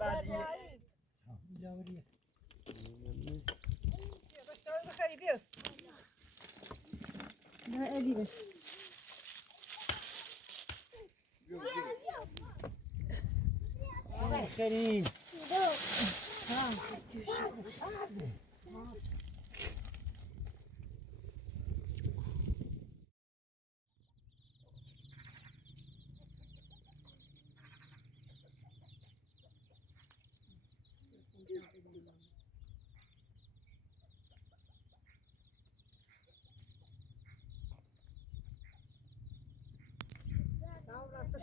بعدی جاوریه بس تو بخری بیا نه ادیه کریم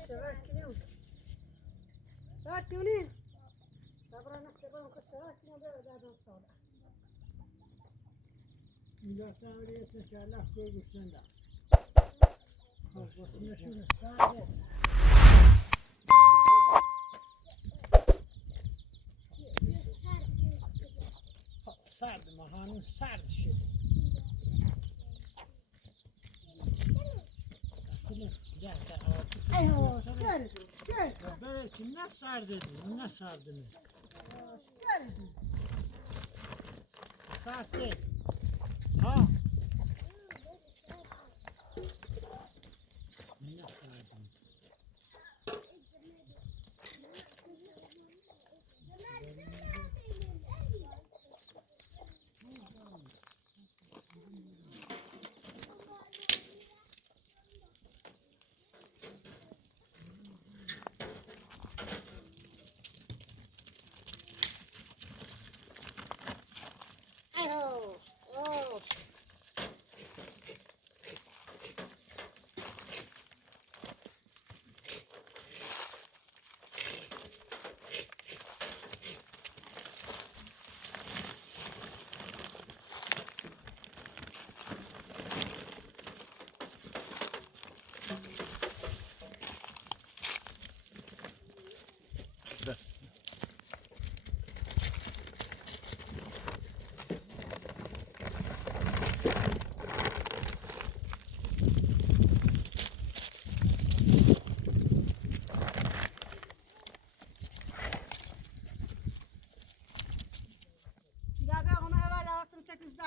الشباب كلهم ساعتوني صبرا نختبرهم كالشباب كلهم بيعوا صولا اینجا تمریت نکرده کوی گوشنده خب نشون سرده سرد ما هنوز سرد شد ايوه gel belki ne sardı ne sardı mı? gel Saatte. Ha. Ne sardı?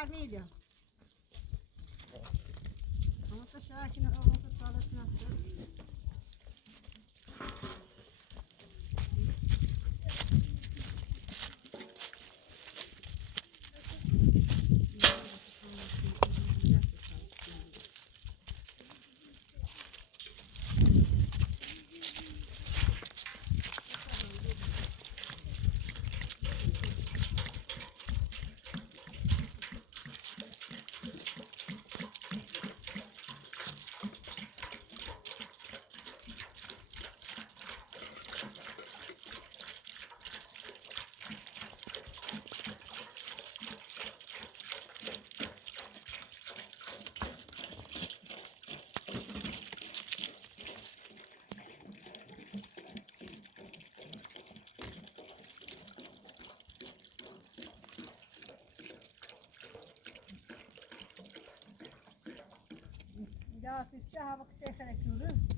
ميليا أنا تشاكين أول صالة نفسه يا تتشهى وقت خلكيولن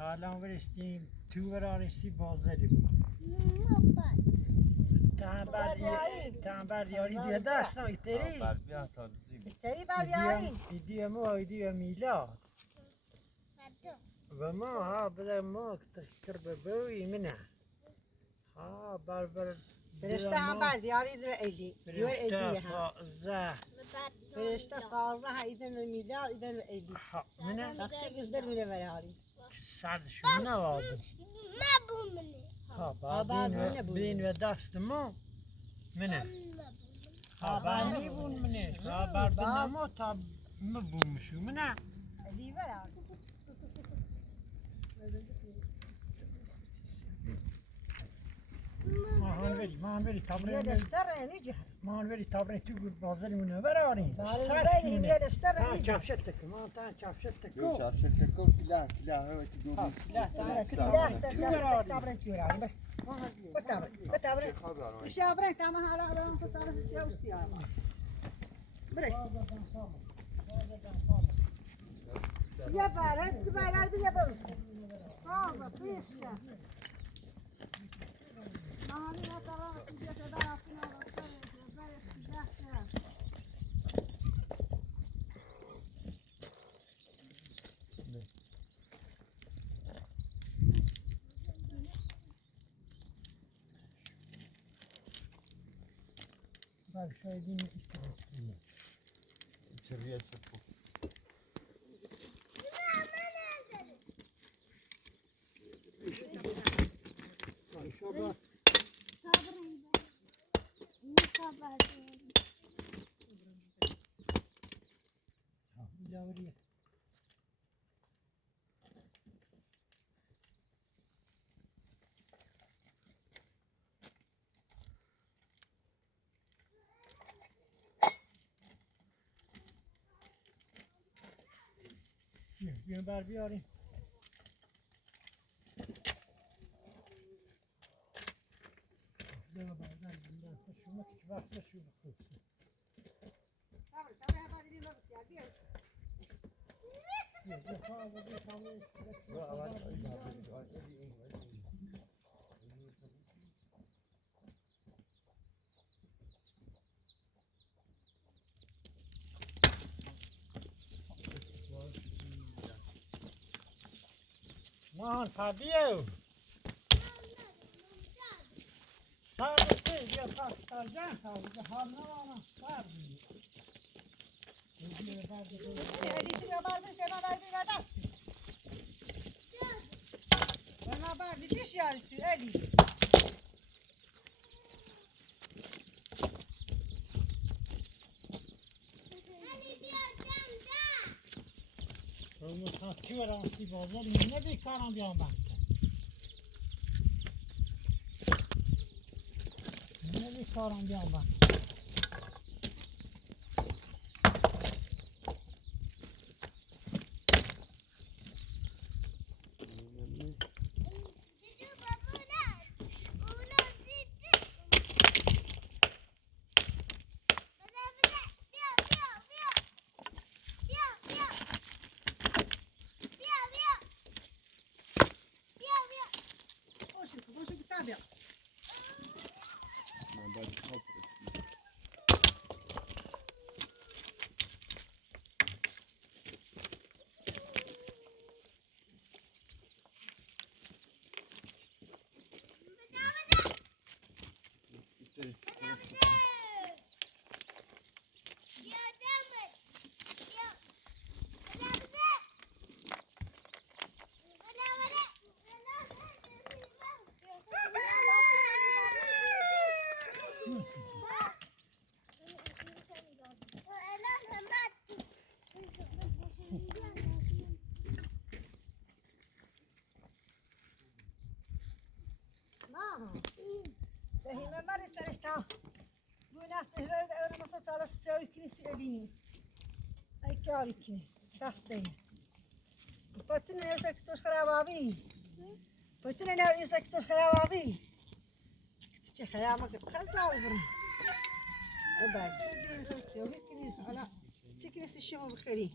حالا ورستیم تو ورارستی بازداری بود تنبر یاری دیگه دست نایتری تری بریاری ایدی ما ایدی میلاد و ما ها بده ما تشکر ببوی منه ها بر فرشته هم بردیاری دو ایدی فرشته فازه فرشته فازه ایدن و میلاد ایدن و ایدی منه وقتی گزدر میره بریاری سرد شو نه وابو بعد بین و دست ما منه خبر میبون منه خبر بنما تا مبومشو منه ما هنوری تابرین ما هنوری تابرین تو بازار منو براریم تا چافشتک ما تا چافشتک لا هو تدوب شابرك تعمل على نص تعرف تسوي بري يا بارد بارد يا بارد ما فيش ما هني ترى تيجي تدار فينا شايدين تريات بیان بر بیاریم شما که وقت شو بخور Maan Fabio. Sabete ya kastarcan kaldı. Harnavana sardı. ما بعد ليش يا رجل الي Ama takçı var ansi bazılar yine bir karan bir an baktı. Yine bir karan bir an baktı. هي ما رسترشتها بنا تهرد أنا مصر على ستة كنيسة أديني أي كاريكني دستي بتنا يسك توش خرابي بتنا يسك توش خرابي كتشي خرابك خزاز برا بعد دين خلتي وهيك على تكنيس الشمو بخيري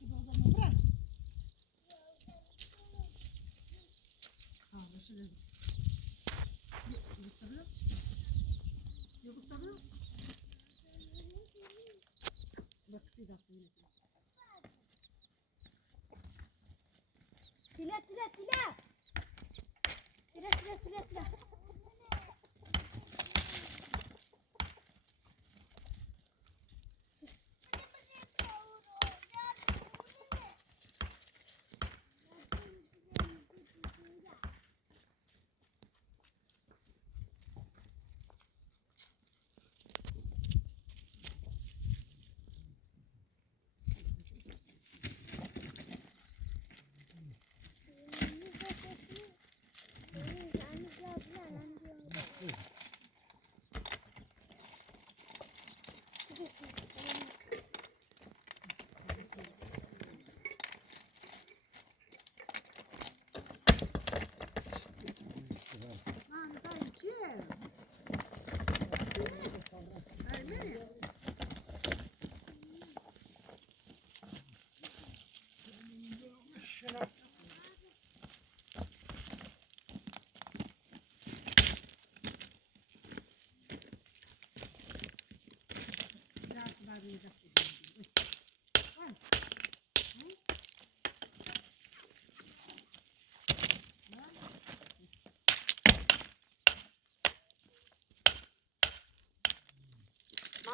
دستی بازم نبرم شده Gustavo? Yo Gustavo? Bak bir daha söyle. Tila. Tila.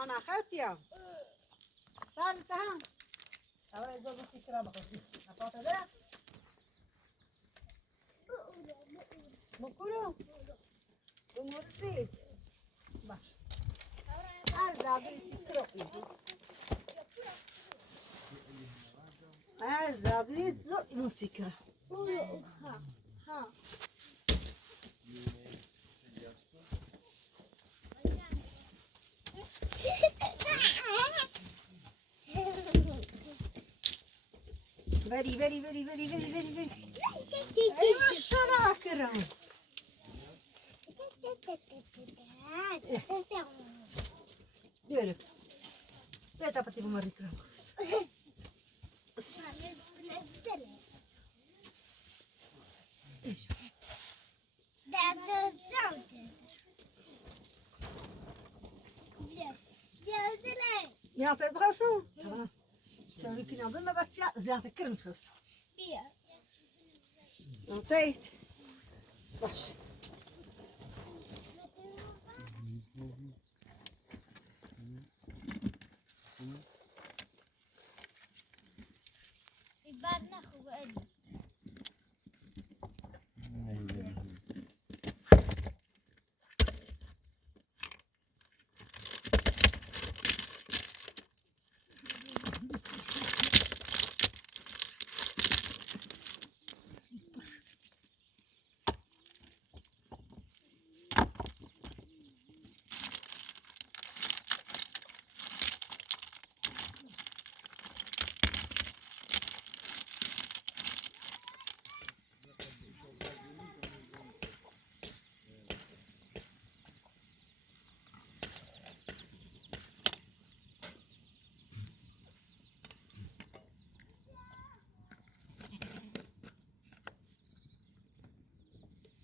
أنا أخذت يا صار تهم أول إذا بس يكرا بخشي أفوت هذا مكرو ومرسيد باش أرجع بيسكرو أرجع بيتزو موسيقى ها very Sì. أيوة شو أكرم Yürü. Ben tapati bu marikram. يعطي بخصو طبعا تسوي كنا ضمن بس يعطي كرم خصو يعطيت باش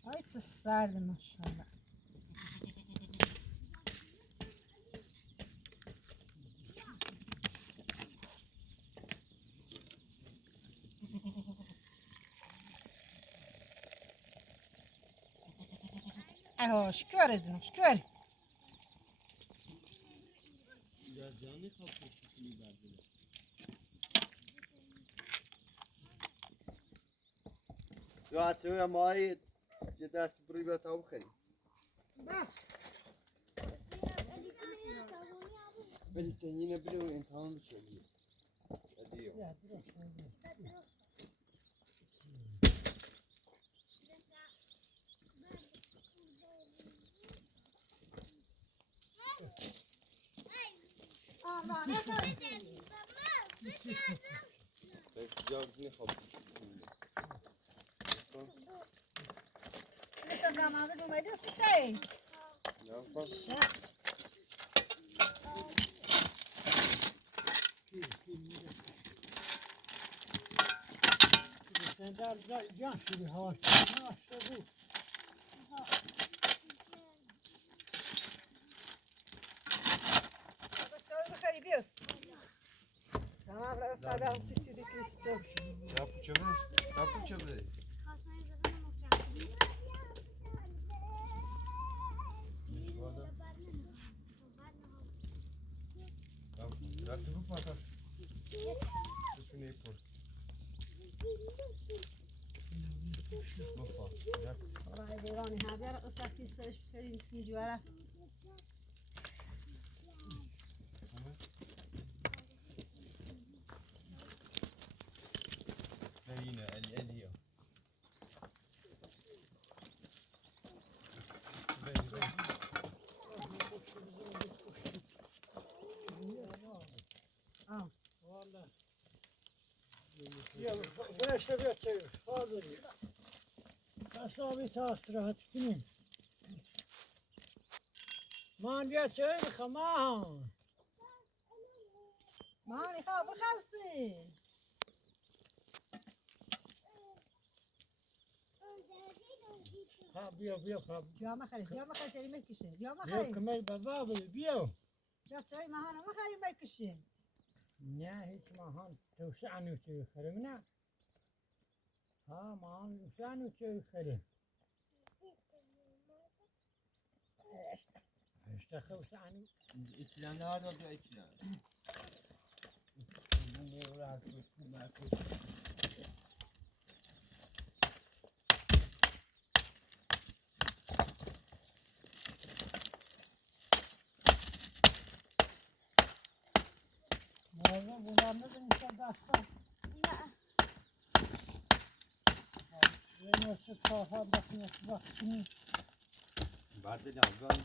هاي تساعد ما شاء الله اهو شكر ازمه شكر Ya تسوي ماي جداس بريبة أو خلي بدي تهينا بلو أنت هون بتشوفي أديو بس جاوبني خبر لسه دامازه به مجلس تایی نعم خبر سر جان شدی هاش ناشته بخری بیا. تمام را سلام سیتی دیکریستم. Kapı çabuk. Rahatı bu pasar. Şunu yapalım. والله دیوانه ها بیار قصتی سرش بخری سی جواره. Yine el ya. آه. والله يلا بلاش تبيع تسوي حاضر أصابي تاسترهت كنين ما نبيع تسوي خماهم ماني خواب بخلصي. ها بيو خاب بیا مخری شری میکشه. بیا بيو مخری. كمل بابا بيو بیا توی ماهانه مخری میکشه. نه هیچ ماهان توسعني وتسوي خرمنا ها ماهان توسعني وتسوي خرم اشتخوا وسعني İkilen nerede oluyor ikilen? Ne uğraşıyor? والله bunlar işte dersten yine şu kafamdakine bak şimdi Vardı lazım.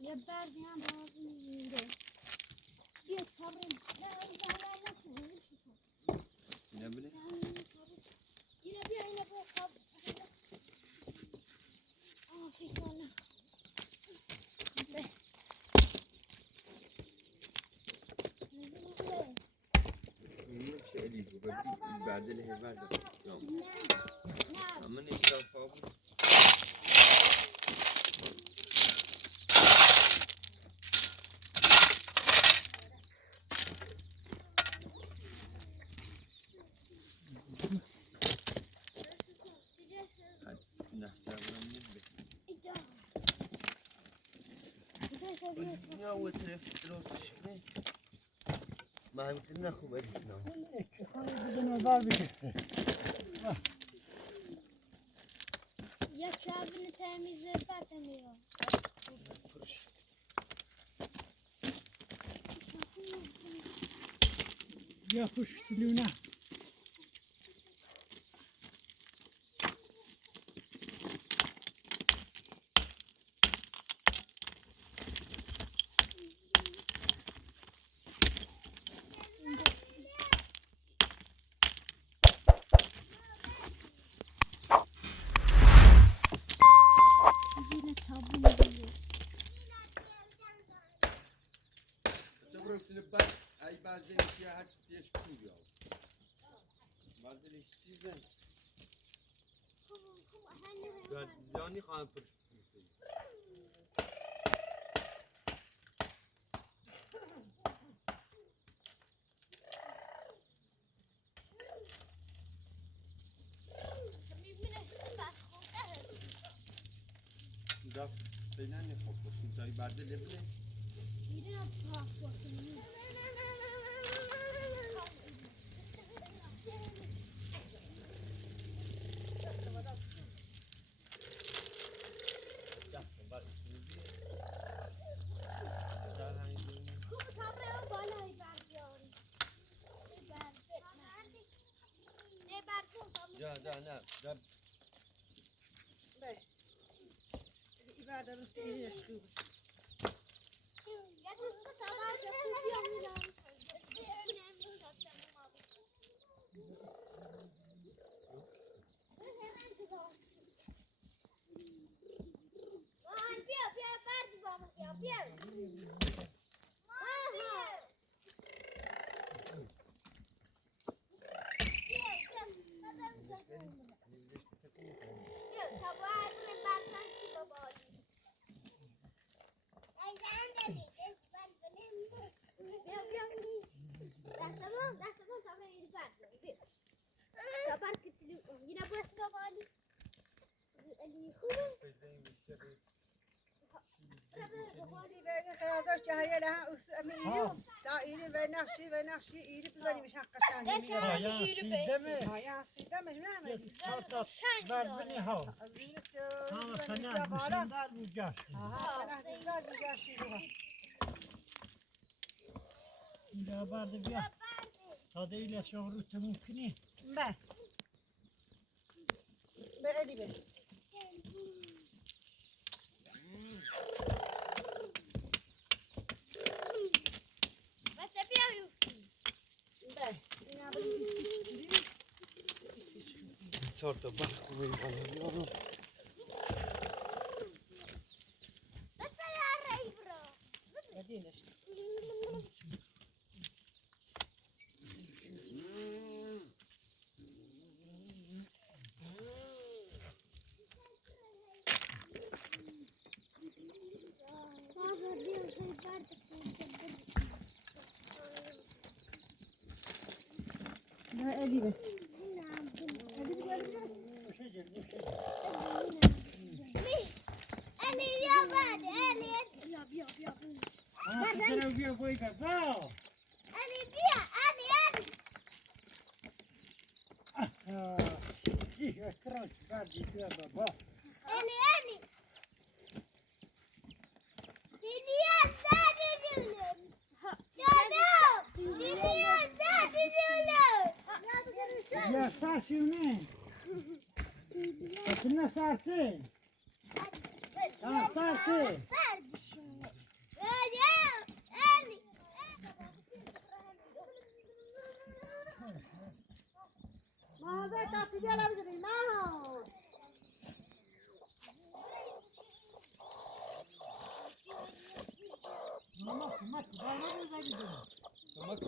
یه بردی هم باز میگیره یه تمرین Ne bileyim? yine bir yine bu kap afiyet olsun be Bunun şeyli bu. Ben verdeli hever de. ne Ama ne israfı bu? الدنيا وتلف دروس شكلي ما مثلنا خوب أدينا بدون بار بشكل ya kağıdını temizle batmıyor يخش سلونا yine tabu yiyor صبرك سنبات أي بعدين فيها حاجة تيشكل يوم بعدين إيش تيزن بعد زاني خان برش Beyler ne kopmasın? Çay barda ne bileyim? Yine bak bakayım. Yapma bak ismini diye. Daha hangi Kameraya bana ver. Ne ver? Ya ne? Ya Bey. İberden üstü eliyle çıkıyor. Ya kızı tamam yapıyorum ya. Yine burası babali. Ali beni خلاص جهري لها أميري دا إيري ونخشي إيري بزني مش حق شان Ya şeyde mi? يا سيدا مش نعمل Bir sartat ver beni ha. زيرت Tamam بزني sana يا بالا düşünler bu yaş. ها أنا هزار جار شيء لها Ya vardı bir tadıyla şohrutu mümkün. به بقلي به Mas é pior. به این اولی çar da bak koyayım alıyorum. Mas é a rei, bro. بدینش بقلي به Tarafıya koy da sağ. İyi ekran verdi diyor baba. Ya sar şunu. Bakın sarsın. Tamam sarsın. Sardı şimdi. ما هذا تعطي لي على بدري ما هو Tamam tamam. Dayanamıyoruz da gidelim. Samak.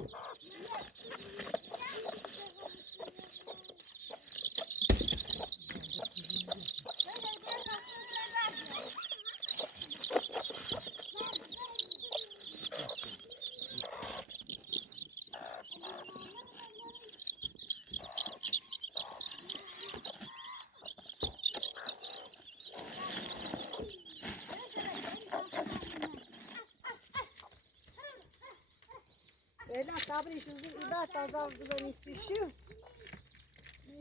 لا تعبني شو زي إيدار تعزاف بزني سيشو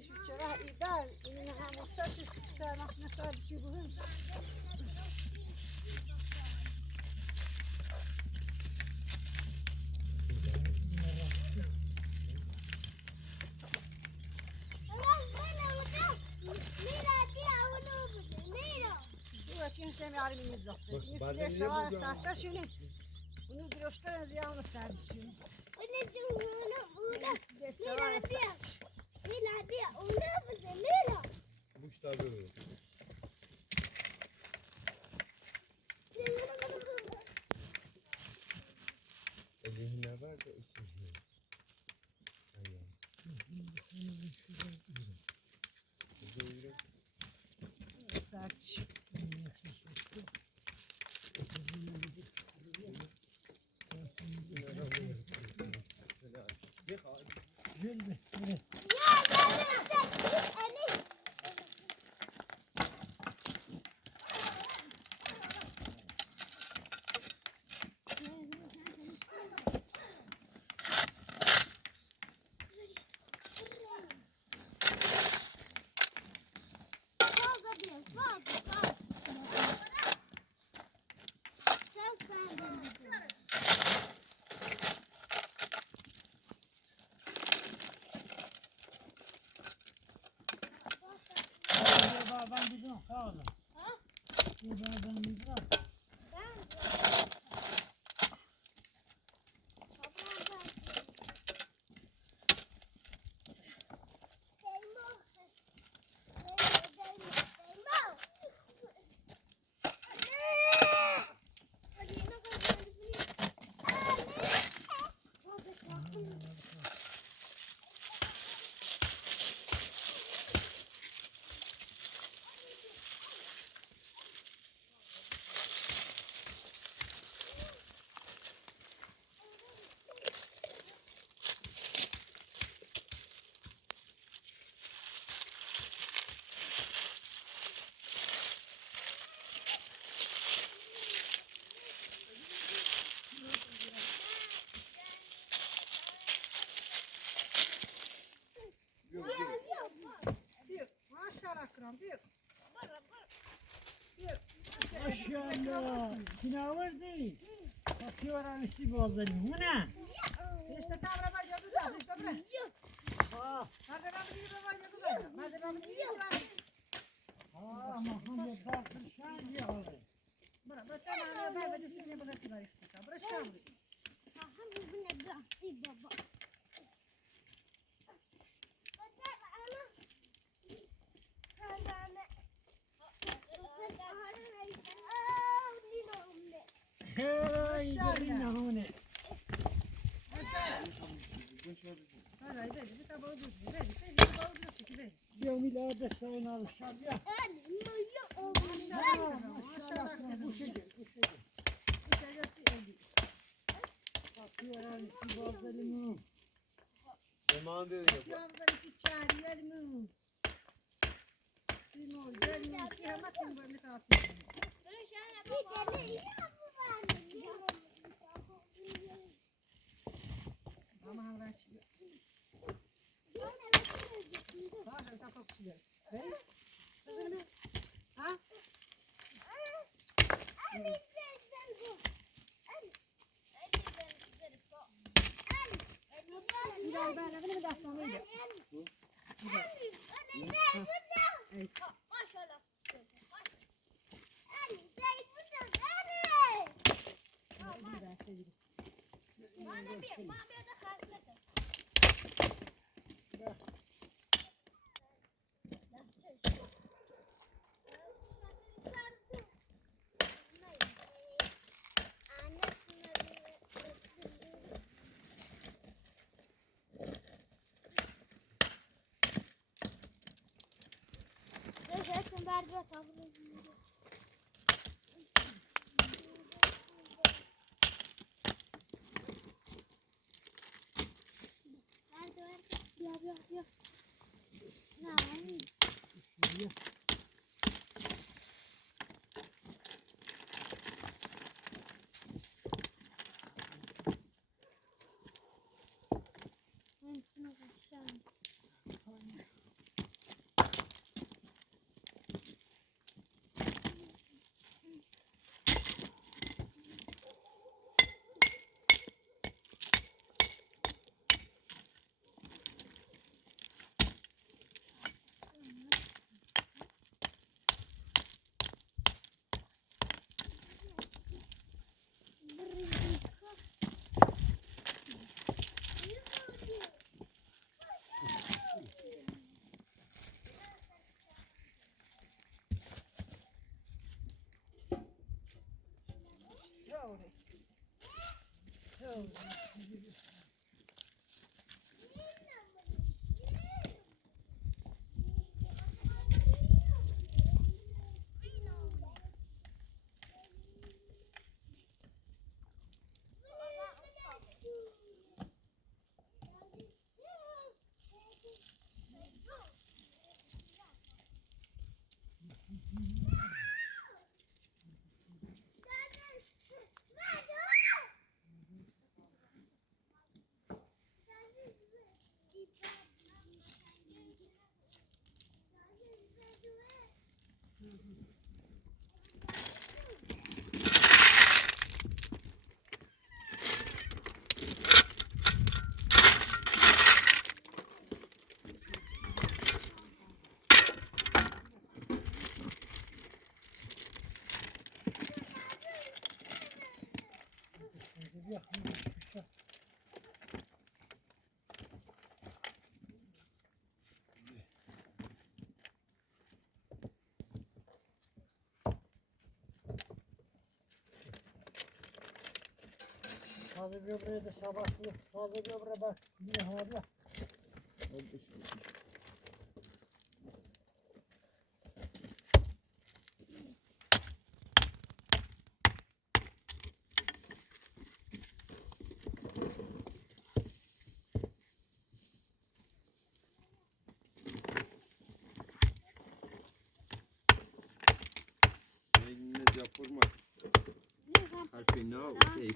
شو شراه إيدار إنها مستشفى سنة مثلا شو بهم هو كين شيء يعرف من الزفت بعدين ليش سوا يبقى- ساعتها شنو ونقدر اشتري زيها ونفتح شنو ليش سوا Buş da böyle. Elinde var da isim. Aynen. ساعت شو Yürü. Yürü. Şinavar değil. Bakıyor arası bozuldu. Bu ne? İşte tam raba cadı da. İşte bre. Ah, Hadi ben bir raba cadı da. Hadi ben bir hiç var. Muhammed Bakır Şahin yalı. Bırak. Bırak tamam. Ben de üstüne bırak var işte. Bırak şamlı. Aha bu ne drasi baba. Hey, yarına hune. Hadi ver. Bir tabağı düz. Ver. Bir tabağı düz. Ki ver. Cemila'da sayın alışacağım ya. Maşallah. Bu şekil. İçerisi öldü. Bakıyor arası bozuldu. Zaman dedi. Yavruları sıçar yerim. Simol yerim. Ki hemen sen böyle kalkıyorsun. Ama havra çıkıyor. Sağ ol kapak çıkıyor. Hey. Kızım mı? Ha? Bir daha ben adını bir daha sonuydu. Maşallah. Bir daha sevgilim. Fazla böbreği de sabahlı. Fazla böbreğe bak. Niye hala? Yine yapılmaz. Harfi ne o? Şey.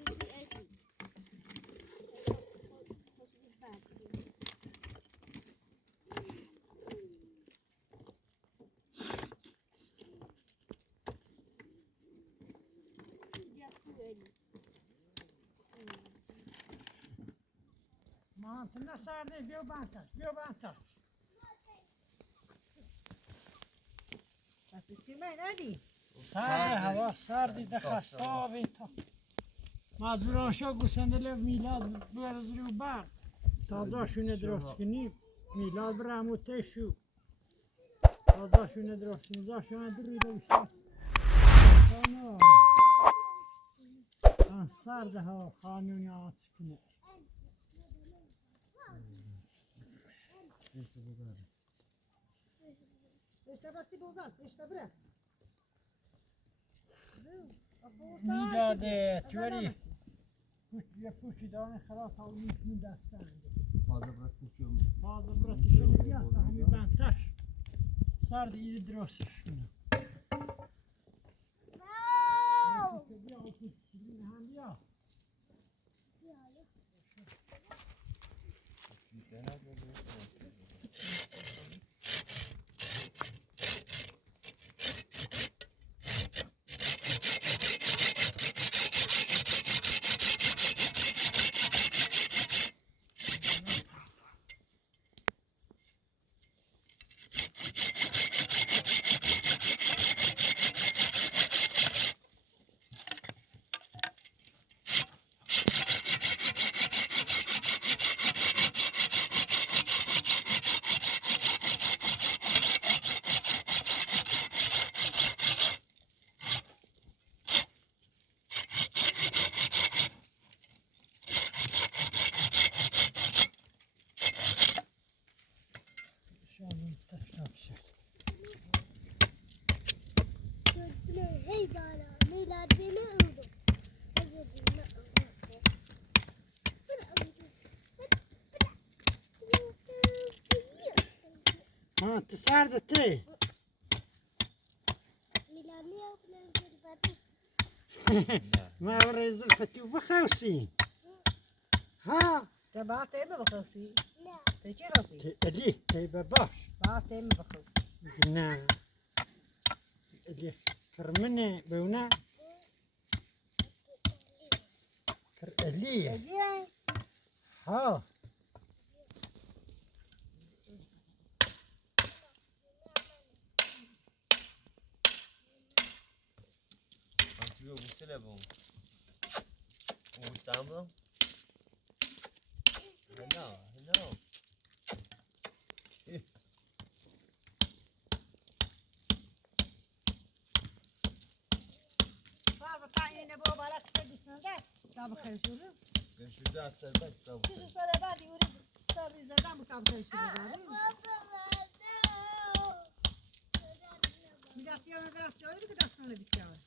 ما انت نسردی بیا بانتاش بس چی من ندی سرد هوا سردی دخستابی تا مجبوران شو گوسنده میلاد برز رو بر تازه‌شونه درست کنیم میلاد برم و تشو تازه‌شونه درست کنیم تازه‌شونه دریده بشه سرد هوا خانونی آت کنه işte basti bozar işte bre میلاده توری یه پوشیدان خلاص حالیش میدستن Fazla bırakmışım. fazla bırakışını yap da hani ben taş sardı iyi drosuz şunu şunu taş yapışır. Hey bana, miladını aldım. Özledini aldım. Ha sardı te Miladını aldım. ما ورز الفتي وخوسي ها تبعت ايه بخوسي لا. تيجي راسي اللي تيبا باش بعت ايه بخوسي قلنا اللي كرمني بونا اللي تيجي ها Antıyor bu sene bu. Bu İstanbul. Hello. فاز تعيين ابو بالك تجسن دست كاب خير شو Ben şurada atsalbet tabu. شو صار بعد يوري صار زدان كاب خير شو ميداتيون دست يوري دست من بيتاوي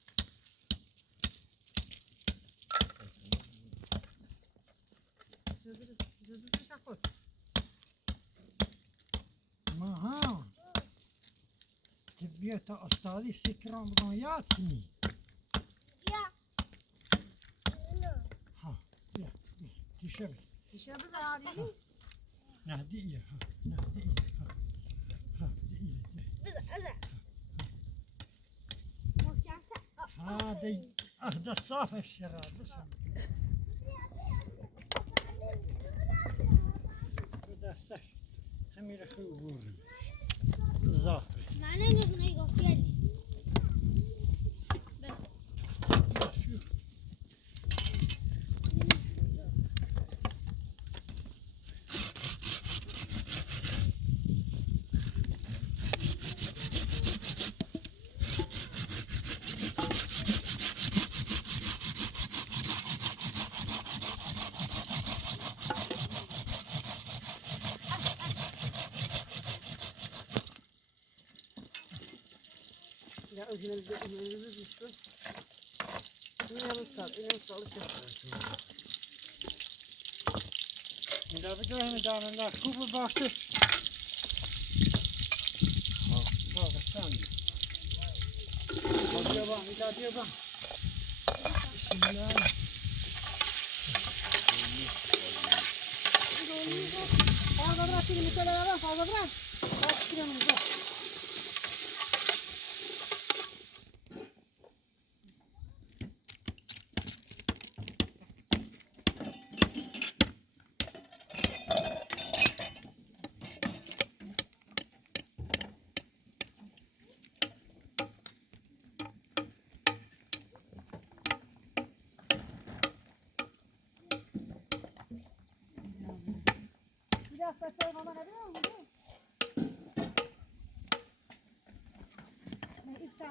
جدو مش اخذ ما ها تبيت استاذي سكران بقون ياتني ها يا تشبه تشابه زاديني نهدي ها نهدي ها هذا هذا الصافي الشراب بس هذا سش همير خيور زاف معناه انه بنيجي في لا أجمل شوي إنها تصل إذا بدنا مدام الله كوب باكر هذا ثاني هذا يابا إذا يابا بسم الله فاضل برا تيجي مثل هذا فاضل برا تيجي من برا جلسة ماما نبيهم ما إنت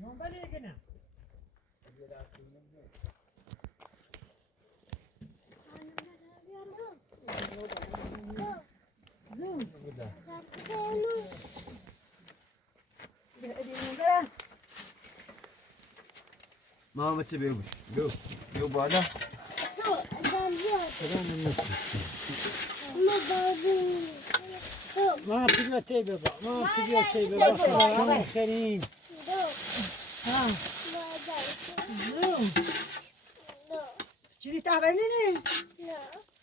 Non belegene. زوم زنو ما متبيوش بيو بالا تو زنو ما بابو ما تبي تبي ما تبي تبي بس خيرين. ها زوم تشتري تعبانين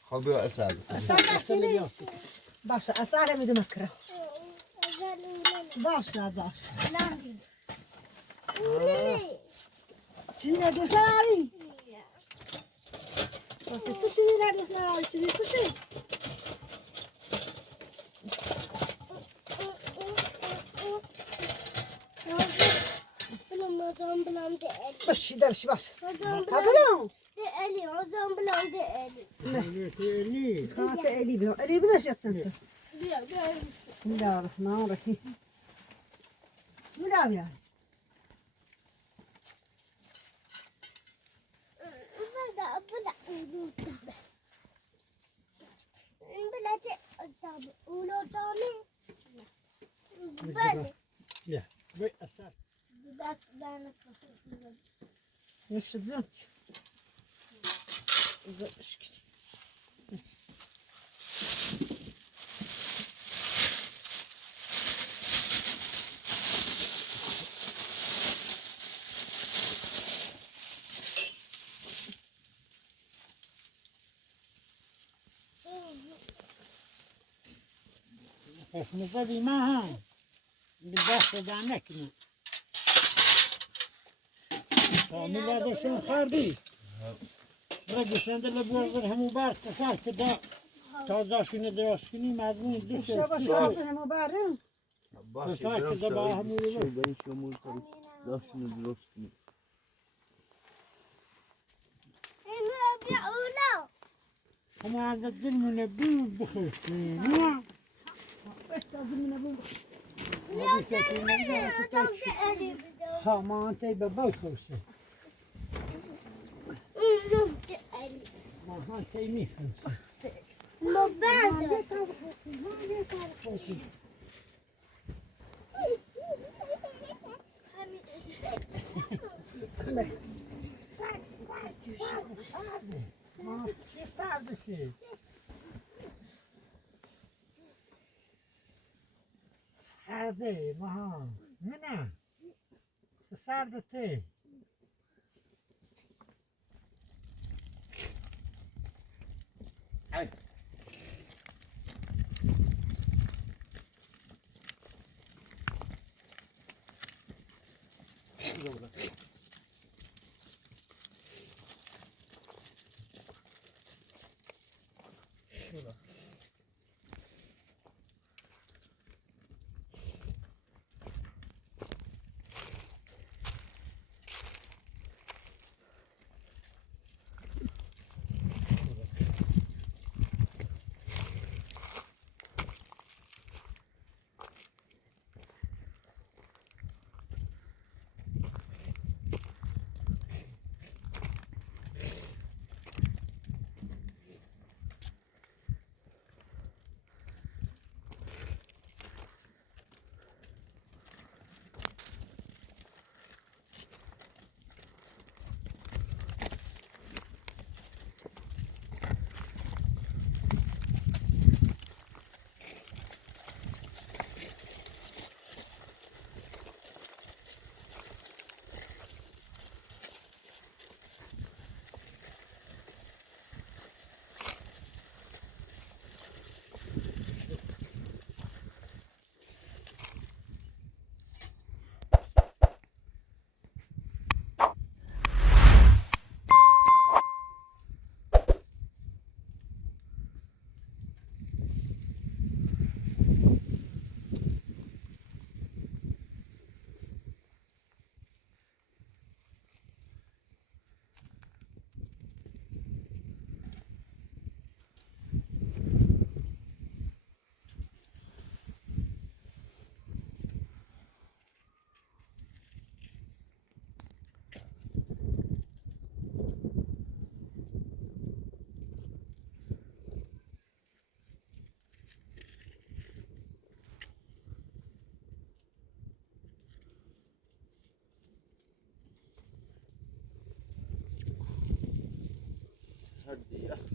خبيو اسال أساعدني باشا أساعدني بدي مكره زنو باشا باشا لاندي چیزی ندوست نداری؟ واسه تو چیزی ندوست نداری؟ چیزی تو شد؟ باشی دارشی باش ها برو لي خاطر الی بیام الی بدش یتسن تو بسم الله الرحمن الرحیم بسم الله بیام يا وي أسار نفس الزمت شكتي بس نبدي معها بالدخل دعنكنا ميلاد شون خاردي رجع سند الأبواب هم مبارك تفاح كده تازه شنو دراسيني مضمون دوست شباش واسه مبارم باشه فاكر درست دبا همون شو بين شو مول كارس داشتني درستني هم هذا الدل من الدول بخير بس لازم من ابو ها ما أنت بابا خوسه ما أنت ميخن ما يصعب شيء هذا ما هنا صعبتي هدي